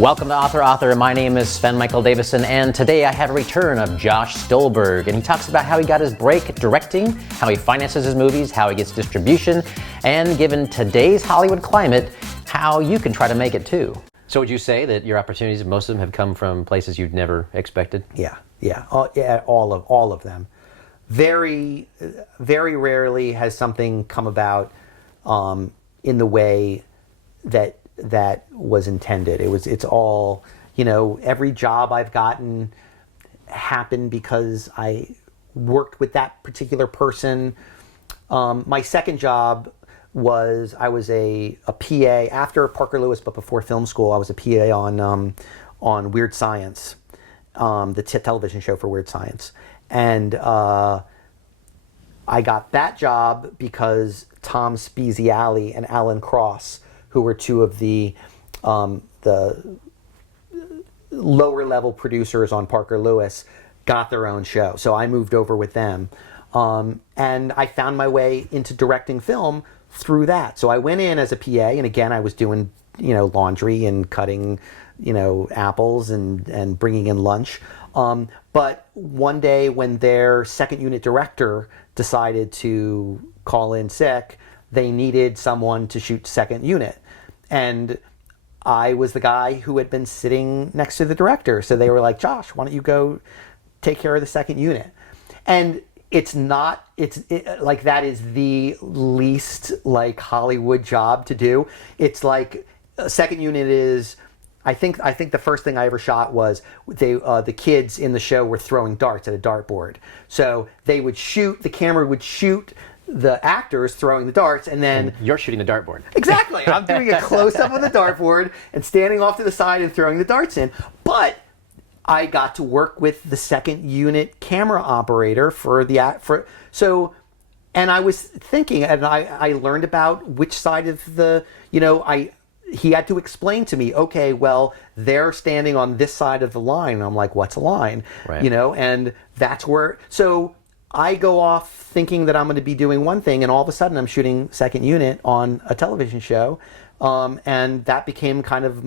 Welcome to Author. My name is Sven Michael Davison, and today I have a return of Josh Stolberg, and he talks about how he got his break directing, how he finances his movies, how he gets distribution, and given today's Hollywood climate, how you can try to make it too. So would you say that your opportunities, most of them have come from places you'd never expected? Yeah, all of them. Very rarely has something come about in the way that was intended. It's all, every job I've gotten happened because I worked with that particular person. My second job was I was a PA after Parker Lewis, but before film school. I was a PA on Weird Science, the television show for Weird Science, and I got that job because Tom Spezialy and Alan Cross, who were two of the lower level producers on Parker Lewis, got their own show. So I moved over with them. And I found my way into directing film through that. So I went in as a PA, and again, I was doing, laundry and cutting, apples and bringing in lunch. But one day when their second unit director decided to call in sick, they needed someone to shoot second unit. And I was the guy who had been sitting next to the director. So they were like, Josh, why don't you go take care of the second unit? And that is the least like Hollywood job to do. It's like a second unit is, I think the first thing I ever shot was the kids in the show were throwing darts at a dartboard. So they would shoot, the camera would shoot the actors throwing the darts, and then you're shooting the dartboard. Exactly. I'm doing a close-up of the dartboard and standing off to the side and throwing the darts in. But I got to work with the second unit camera operator and I was thinking, and I learned about which side of he had to explain to me, okay, well, they're standing on this side of the line. And I'm like, what's a line? Right. And that's where, so I go off thinking that I'm going to be doing one thing, and all of a sudden I'm shooting second unit on a television show. And that became kind of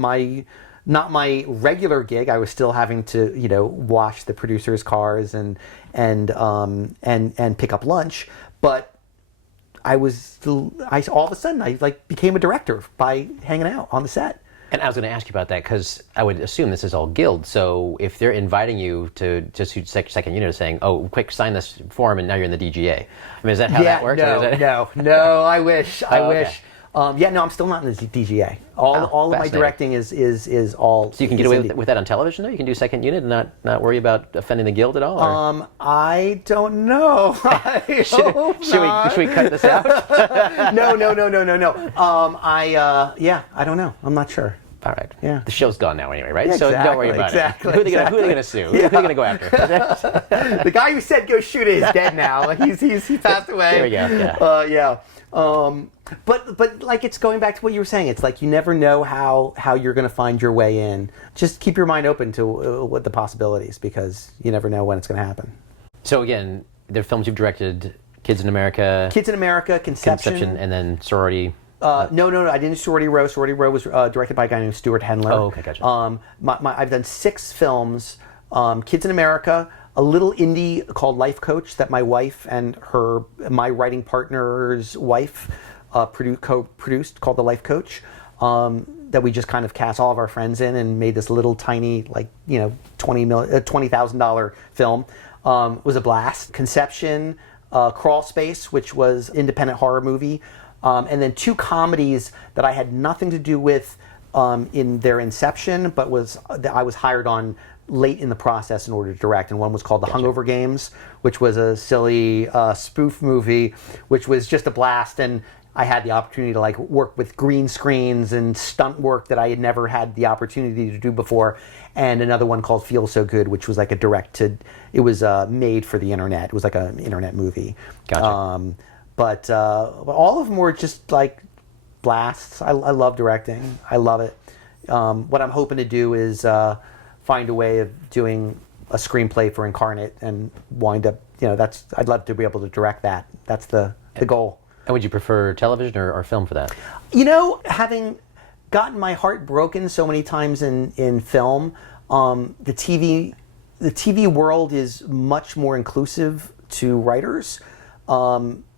not my regular gig. I was still having to, wash the producers' cars and pick up lunch. But all of a sudden I became a director by hanging out on the set. And I was going to ask you about that because I would assume this is all guild. So if they're inviting you to just shoot second unit, saying, "Oh, quick, sign this form," and now you're in the DGA. I mean, is that how that works? No. I wish. Okay. I'm still not in the DGA. All of my directing is all. So you can get away with that on television, though? You can do second unit and not worry about offending the guild at all? Or? I don't know. Should we cut this out? No. I don't know. I'm not sure. All right. Yeah. The show's gone now anyway, right? Yeah, so don't worry about it. Who are they going to sue? Yeah. Who are they going to go after? The guy who said go shoot it is dead now. He passed away. There we go. Yeah. But like, it's going back to what you were saying. It's like you never know how you're going to find your way in. Just keep your mind open to what the possibilities, because you never know when it's going to happen. So again, they're films you've directed: Kids in America, Conception, and then Sorority. No. I didn't do Sorority Row. Sorority Row was directed by a guy named Stuart Hendler. Oh, okay, gotcha. I've done 6 films. Kids in America, a little indie called Life Coach that my wife and my writing partner's wife co-produced, called The Life Coach, that we just kind of cast all of our friends in and made this little tiny, $20,000 film. It was a blast. Conception, Crawl Space, which was an independent horror movie. And then 2 comedies that I had nothing to do with in their inception, but I was hired on late in the process in order to direct. And one was called The Hungover Games, which was a silly spoof movie, which was just a blast. And I had the opportunity to work with green screens and stunt work that I had never had the opportunity to do before. And another one called Feel So Good, which was like it was made for the internet. It was like an internet movie. Gotcha. But all of them were just like blasts. I love directing. I love it. What I'm hoping to do is find a way of doing a screenplay for Incarnate and wind up, I'd love to be able to direct that. That's the goal. And would you prefer television or film for that? Having gotten my heart broken so many times in film. The TV world is much more inclusive to writers.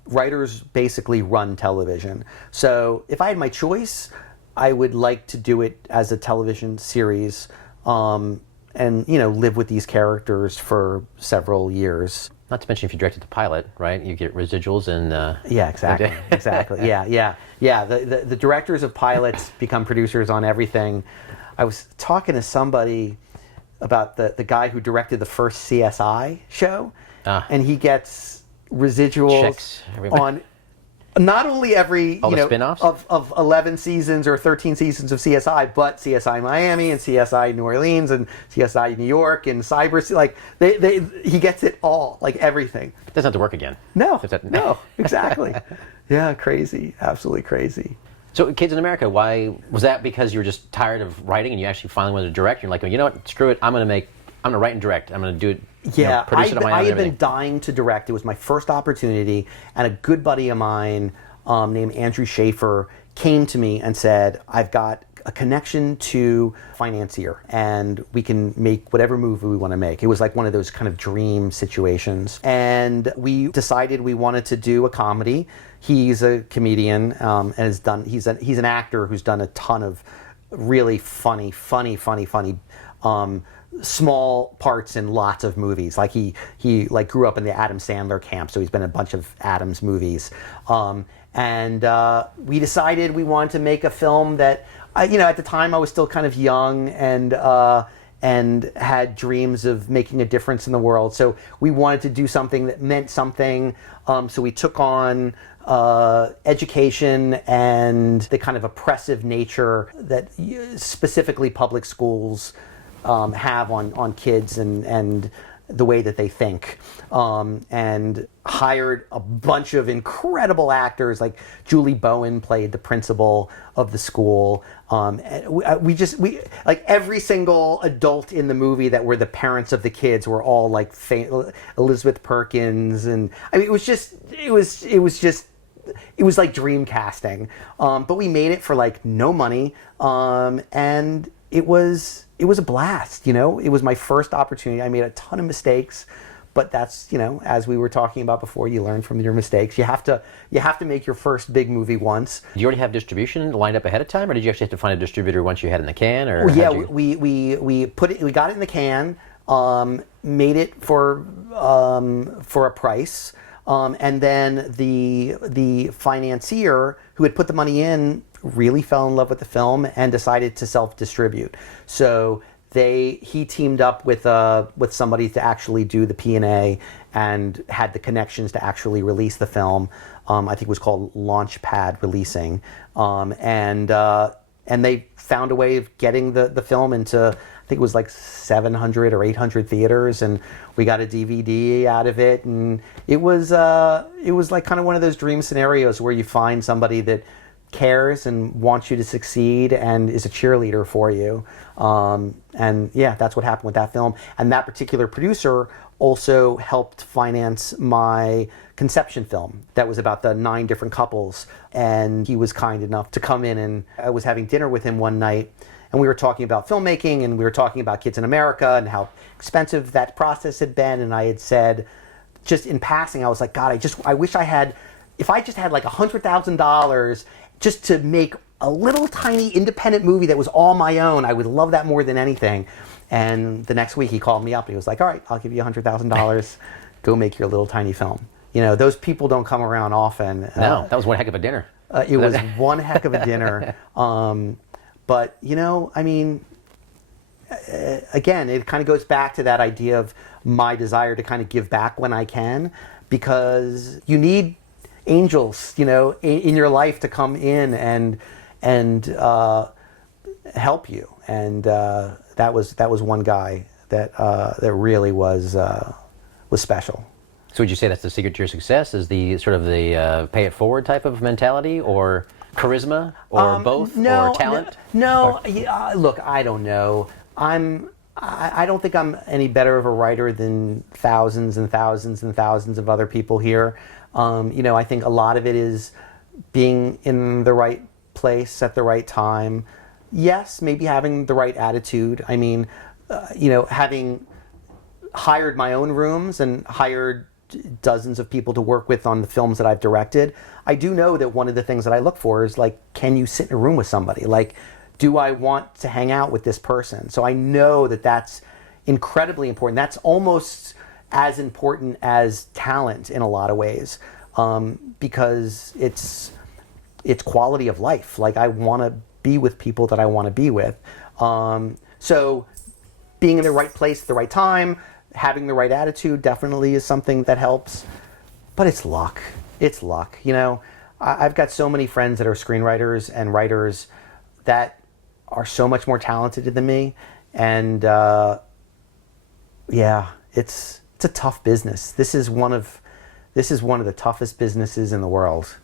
Writers basically run television. So if I had my choice, I would like to do it as a television series, and live with these characters for several years. Not to mention if you directed the pilot, right? You get residuals and... Yeah, exactly. Exactly. Yeah. The directors of pilots become producers on everything. I was talking to somebody about the guy who directed the first CSI show, and he gets residuals on not only every all the spin-offs of 11 seasons or 13 seasons of CSI, but CSI Miami and CSI New Orleans and CSI New York and Cyber. Like he gets it all, like everything. It doesn't have to work again. No, exactly. Yeah, crazy, absolutely crazy. So, Kids in America, why was that? Because you were just tired of writing and you actually finally wanted to direct? You're like, you know what? Screw it. I'm going to write and direct. I'm going to do it. Yeah, produce it on my own. I had been dying to direct. It was my first opportunity, and a good buddy of mine named Andrew Schaefer came to me and said, "I've got a connection to financier, and we can make whatever movie we want to make." It was like one of those kind of dream situations, and we decided we wanted to do a comedy. He's a comedian and has done. He's an actor who's done a ton of really funny. Small parts in lots of movies. Like he like grew up in the Adam Sandler camp, so he's been in a bunch of Adams movies. And we decided we wanted to make a film that, at the time I was still kind of young and had dreams of making a difference in the world. So we wanted to do something that meant something. So we took on education and the kind of oppressive nature that specifically public schools have on kids and the way that they think, and hired a bunch of incredible actors. Like Julie Bowen played the principal of the school. We like every single adult in the movie that were the parents of the kids were all like Elizabeth Perkins, and I mean it was like dream casting. But we made it for like no money, and it was a blast. It was my first opportunity. I made a ton of mistakes, but that's, as we were talking about before, you learn from your mistakes. You have to make your first big movie once. Do you already have distribution lined up ahead of time, or did you actually have to find a distributor once you had it in the can? Or well, yeah, we got it in the can, made it for a price, and then the financier who had put the money in really fell in love with the film and decided to self-distribute. So he teamed up with somebody to actually do the P&A and had the connections to actually release the film. I think it was called Launchpad Releasing, and they found a way of getting the film into, I think it was like 700 or 800 theaters, and we got a DVD out of it, and it was like kind of one of those dream scenarios where you find somebody that cares and wants you to succeed and is a cheerleader for you. And yeah, that's what happened with that film. And that particular producer also helped finance my conception film that was about the 9 different couples. And he was kind enough to come in, and I was having dinner with him one night, and we were talking about filmmaking, and we were talking about Kids in America and how expensive that process had been. And I had said, just in passing, I was like, God, I wish if I just had like $100,000 just to make a little tiny independent movie that was all my own, I would love that more than anything. And the next week he called me up and he was like, all right, I'll give you $100,000. Go make your little tiny film. Those people don't come around often. No, that was one heck of a dinner. It was one heck of a dinner. But, I mean, again, it kind of goes back to that idea of my desire to kind of give back when I can, because you need angels, in your life to come in and help you. And that was one guy that really was special. So would you say that's the secret to your success? Is the sort of the pay it forward type of mentality, or charisma, or both, or talent? No. Look, I don't know. I don't think I'm any better of a writer than thousands and thousands and thousands of other people here. I think a lot of it is being in the right place at the right time, yes, maybe having the right attitude. I mean, having hired my own rooms and hired dozens of people to work with on the films that I've directed, I do know that one of the things that I look for is like, can you sit in a room with somebody? Like, do I want to hang out with this person? So I know that that's incredibly important. That's almost as important as talent in a lot of ways, because it's quality of life. Like, I want to be with people that I want to be with. So being in the right place at the right time, having the right attitude definitely is something that helps. But it's luck. It's luck. I've got so many friends that are screenwriters and writers that are so much more talented than me. And it's a tough business. This is one of the toughest businesses in the world.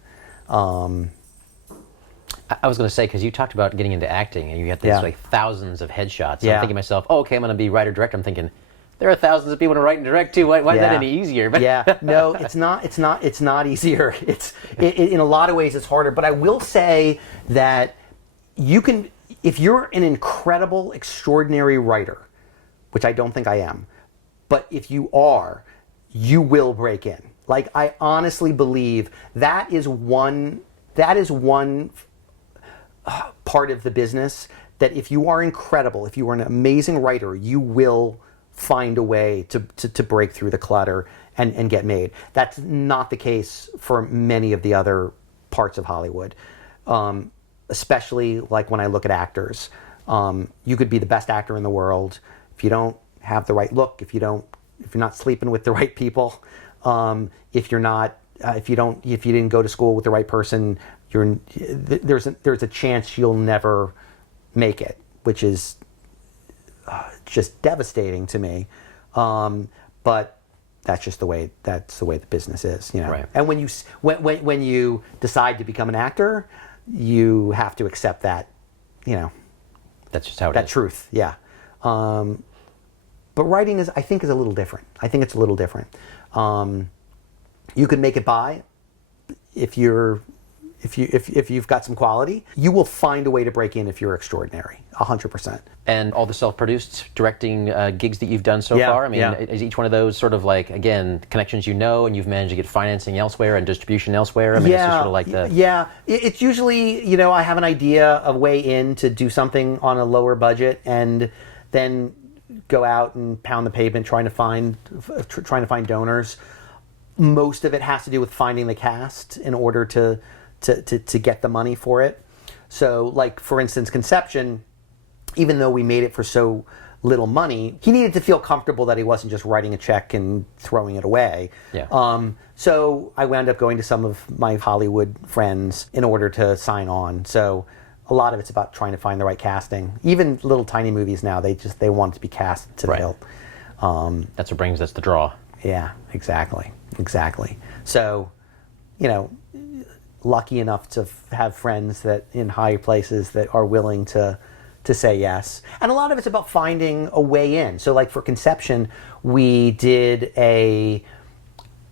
I was going to say, because you talked about getting into acting and you got these like thousands of headshots. Yeah. I'm thinking to myself, okay, I'm going to be writer director. I'm thinking, there are thousands of people to write and direct too. Why is that any easier? But no, it's not. It's not easier. It in a lot of ways it's harder. But I will say that you can, if you're an incredible, extraordinary writer, which I don't think I am, but if you are, you will break in. Like, I honestly believe that is one part of the business that if you are incredible, if you are an amazing writer, you will find a way to break through the clutter and get made. That's not the case for many of the other parts of Hollywood, especially like when I look at actors. You could be the best actor in the world if you don't have the right look, if you're not sleeping with the right people, if you didn't go to school with the right person, there's a chance you'll never make it, which is just devastating to me. But that's just the way the business is, Right. And when you decide to become an actor, you have to accept that, that's just how it is. that truth. Yeah. But writing I think is a little different. I think it's a little different. You can make it by if you've got some quality. You will find a way to break in if you're extraordinary, 100%. And all the self-produced directing gigs that you've done so far, I mean, is each one of those sort of like, again, connections and you've managed to get financing elsewhere and distribution elsewhere? I mean, it's just sort of like the... Yeah, it's usually, I have an idea, a way in to do something on a lower budget, and then go out and pound the pavement trying to find donors. Most of it has to do with finding the cast in order to get the money for it. So, like, for instance, Conception, even though we made it for so little money, he needed to feel comfortable that he wasn't just writing a check and throwing it away. Yeah. So I wound up going to some of my Hollywood friends in order to sign on. So a lot of it's about trying to find the right casting. Even little tiny movies now, they want it to be cast to the hilt. That's what brings us the draw. Yeah, exactly. So, lucky enough to have friends that in high places that are willing to say yes. And a lot of it's about finding a way in. So, like, for Conception, I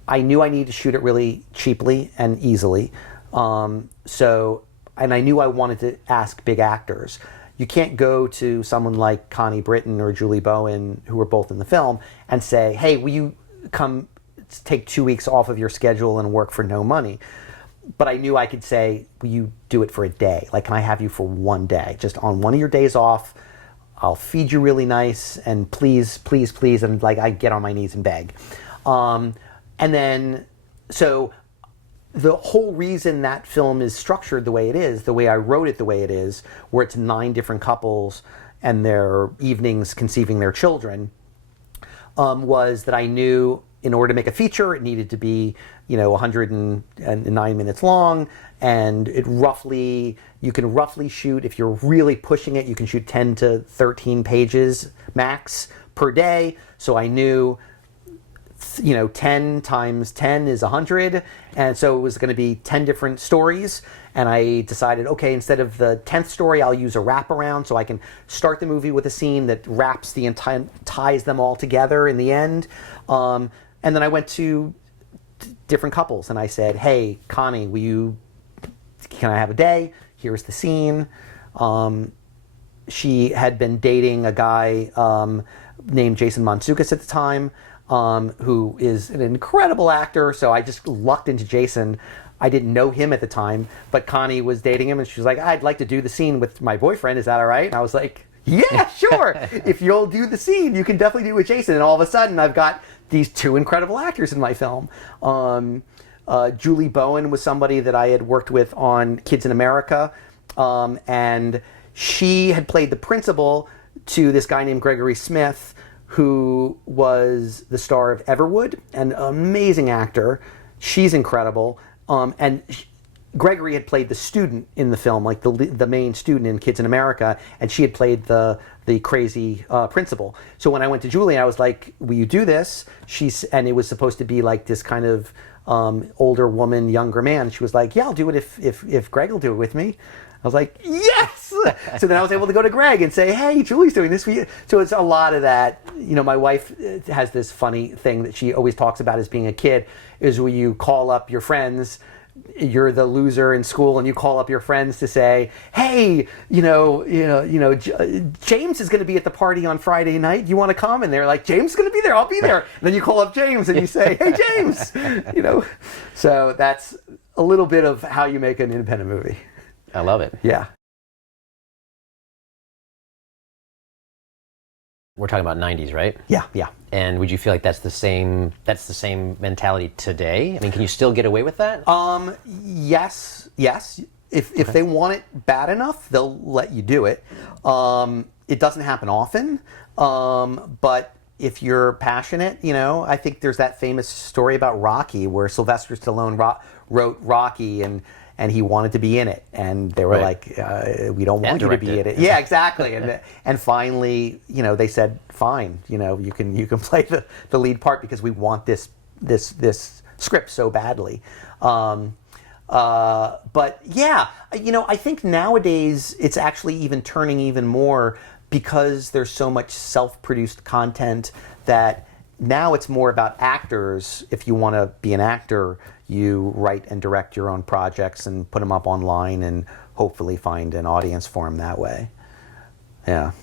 knew I needed to shoot it really cheaply and easily. And I knew I wanted to ask big actors. You can't go to someone like Connie Britton or Julie Bowen, who were both in the film, and say, hey, will you come take 2 weeks off of your schedule and work for no money? But I knew I could say, will you do it for a day? Like, can I have you for one day? Just on one of your days off, I'll feed you really nice, and please, please, please, and like, I get on my knees and beg. And then, so the whole reason that film is structured the way it is, the way I wrote it the way it is, where it's 9 different couples and their evenings conceiving their children, was that I knew in order to make a feature, it needed to be, 109 minutes long, and you can roughly shoot, if you're really pushing it, you can shoot 10 to 13 pages max per day. So I knew, 10 times 10 is 100, and so it was going to be 10 different stories. And I decided, okay, instead of the 10th story, I'll use a wraparound, so I can start the movie with a scene that wraps the entire, ties them all together in the end. And then I went to different couples and I said, hey, Connie, can I have a day? Here's the scene. she had been dating a guy named Jason Mantzoukas at the time, who is an incredible actor. So I just lucked into Jason. I didn't know him at the time, but Connie was dating him, and she was like, "I'd like to do the scene with my boyfriend. Is that all right?" And I was like, "Yeah, sure. If you'll do the scene, you can definitely do it with Jason." And all of a sudden, I've got these two incredible actors in my film. Julie Bowen was somebody that I had worked with on Kids in America, and she had played the principal to this guy named Gregory Smith, who was the star of Everwood, an amazing actor. She's incredible. Gregory had played the student in the film, like the main student in Kids in America, and she had played the crazy principal. So when I went to Julie, I was like, "Will you do this?" And it was supposed to be like this kind of older woman, younger man. She was like, "Yeah, I'll do it if Greg will do it with me." I was like, "Yes!" So then I was able to go to Greg and say, "Hey, Julie's doing this for you." So it's a lot of that. You know, my wife has this funny thing that she always talks about as being a kid, is where you call up your friends. You're the loser in school, and you call up your friends to say, "Hey, James is going to be at the party on Friday night. You want to come?" And they're like, "James is going to be there. I'll be there." And then you call up James and you say, "Hey, James," So that's a little bit of how you make an independent movie. I love it. Yeah. We're talking about 90s, right? Yeah. And would you feel like that's the same mentality today? I mean, can you still get away with that? Yes. If they want it bad enough, they'll let you do it. It doesn't happen often, but if you're passionate, I think there's that famous story about Rocky where Sylvester Stallone wrote Rocky and he wanted to be in it, and they were like, "We don't want you to be in it." Yeah, exactly. And finally, they said, "Fine, you can play the lead part because we want this script so badly." But yeah, I think nowadays it's actually even turning even more because there's so much self-produced content that now it's more about actors. If you want to be an actor, you write and direct your own projects and put them up online and hopefully find an audience for them that way. Yeah.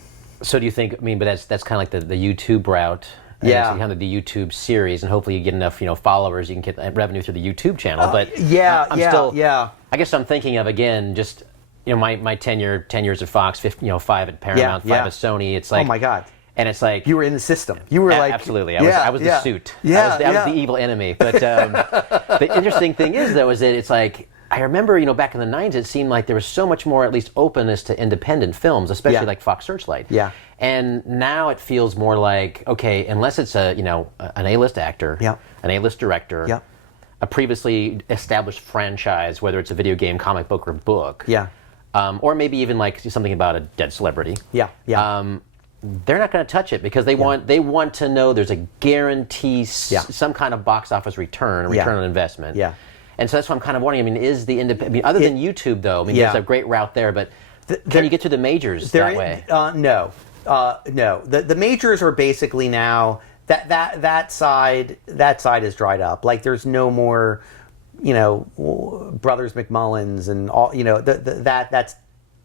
So do you think, but that's kind of like the YouTube route. Yeah. So you have the YouTube series, and hopefully you get enough, followers, you can get revenue through the YouTube channel. But I guess I'm thinking of, again, just, my 10 years at Fox, 5 at Paramount, 5 at Sony. It's like, oh my God. And it's like, you were in the system. You were like, absolutely. I was the suit. I was the evil enemy. But the interesting thing is, though, is that it's like, I remember, back in the 90s, it seemed like there was so much more, at least, openness to independent films, especially like Fox Searchlight. Yeah. And now it feels more like, okay, unless it's an A-list actor, an A-list director, a previously established franchise, whether it's a video game, comic book, or book, or maybe even like something about a dead celebrity. They're not going to touch it because they want to know there's a guarantee, some kind of box office return on investment. And so that's what I'm kind of wondering. Is the independent? Other than YouTube, though, there's a great route there, but can you get to the majors that way? No. The majors are basically now that side is dried up. Like there's no more, Brothers McMullins and all.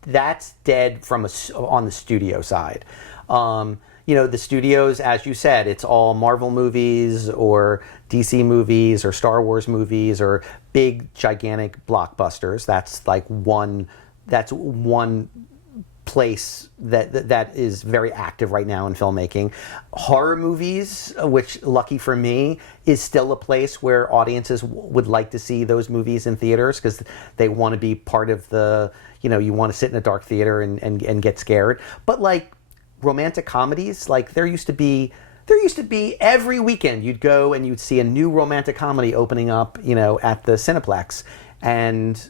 That's dead on the studio side. The studios, as you said, it's all Marvel movies or DC movies or Star Wars movies or big, gigantic blockbusters. That's like one place that is very active right now in filmmaking. Horror movies, which, lucky for me, is still a place where audiences would like to see those movies in theaters because they want to be part of the, you want to sit in a dark theater and get scared. But like romantic comedies, like there used to be every weekend you'd go and you'd see a new romantic comedy opening up, at the Cineplex, and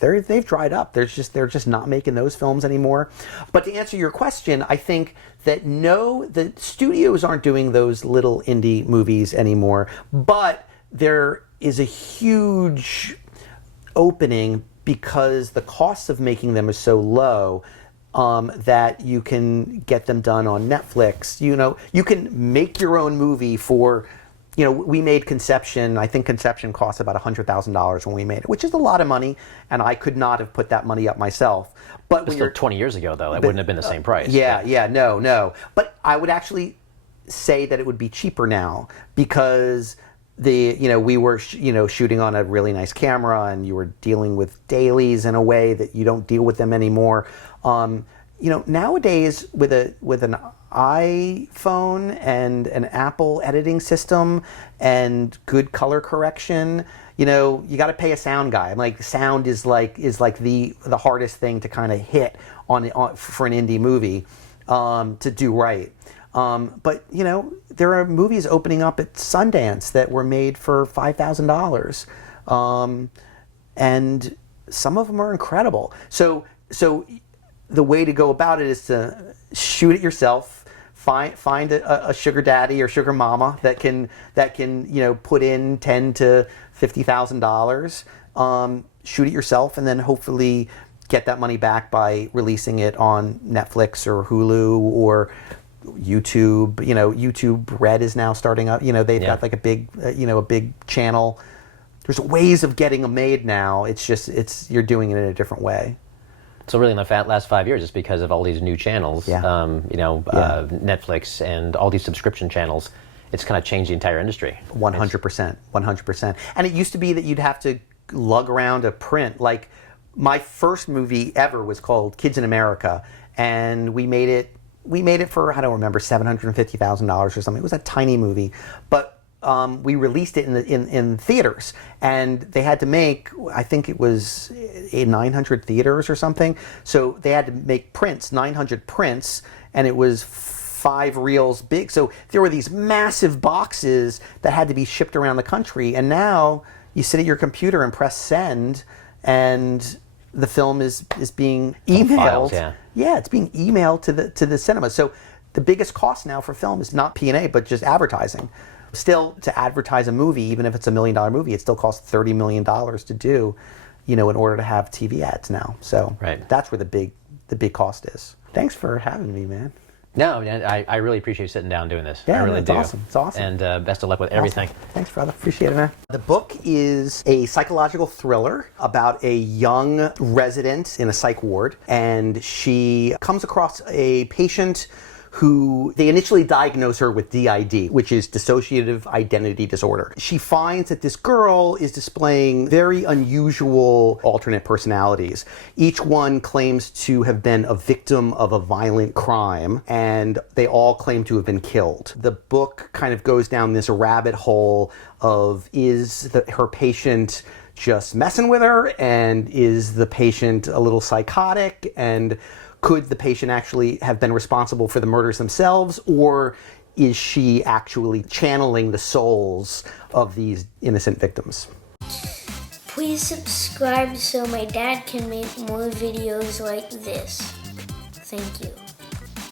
they've dried up. They're just not making those films anymore. But to answer your question, I think that the studios aren't doing those little indie movies anymore, but there is a huge opening because the cost of making them is so low. That you can get them done on Netflix. You can make your own movie for we made Conception. I think Conception cost about $100,000 when we made it, which is a lot of money, and I could not have put that money up myself. But when still 20 years ago, though, that wouldn't have been the same price. No. But I would actually say that it would be cheaper now because we were shooting on a really nice camera, and you were dealing with dailies in a way that you don't deal with them anymore. Nowadays with an iPhone and an Apple editing system and good color correction, you got to pay a sound guy. Like sound is like the hardest thing to kind of hit on for an indie movie to do right. But there are movies opening up at Sundance that were made for $5,000, and some of them are incredible. So the way to go about it is to shoot it yourself. Find a sugar daddy or sugar mama that can put in $10,000 to $50,000. Shoot it yourself, and then hopefully get that money back by releasing it on Netflix or Hulu or YouTube. YouTube Red is now starting up. They've got like a big channel. There's ways of getting them made now. It's just you're doing it in a different way. So really, in the last 5 years, it's because of all these new channels, Netflix and all these subscription channels. It's kind of changed the entire industry. 100%. And it used to be that you'd have to lug around a print. Like my first movie ever was called Kids in America, and we made it for, I don't remember, $750,000 or something. It was a tiny movie, but we released it in theaters, and they had to make, I think it was 900 theaters or something. So they had to make prints, 900 prints, and it was 5 reels big. So there were these massive boxes that had to be shipped around the country. And now you sit at your computer and press send, and the film is being emailed. Files, it's being emailed to the cinema. So the biggest cost now for film is not P&A, but just advertising. Still, to advertise a movie, even if it's $1 million movie, it still costs $30 million to do, in order to have TV ads now. So That's where the big cost is. Thanks for having me, man. No, I really appreciate you sitting down doing this. Yeah, I really do. Awesome. It's awesome. And best of luck with everything. Awesome. Thanks, brother. Appreciate it, man. The book is a psychological thriller about a young resident in a psych ward, and she comes across a patient who they initially diagnose her with DID, which is dissociative identity disorder. She finds that this girl is displaying very unusual alternate personalities. Each one claims to have been a victim of a violent crime, and they all claim to have been killed. The book kind of goes down this rabbit hole of, is her patient just messing with her, and is the patient a little psychotic, and could the patient actually have been responsible for the murders themselves, or is she actually channeling the souls of these innocent victims? Please subscribe so my dad can make more videos like this. Thank you.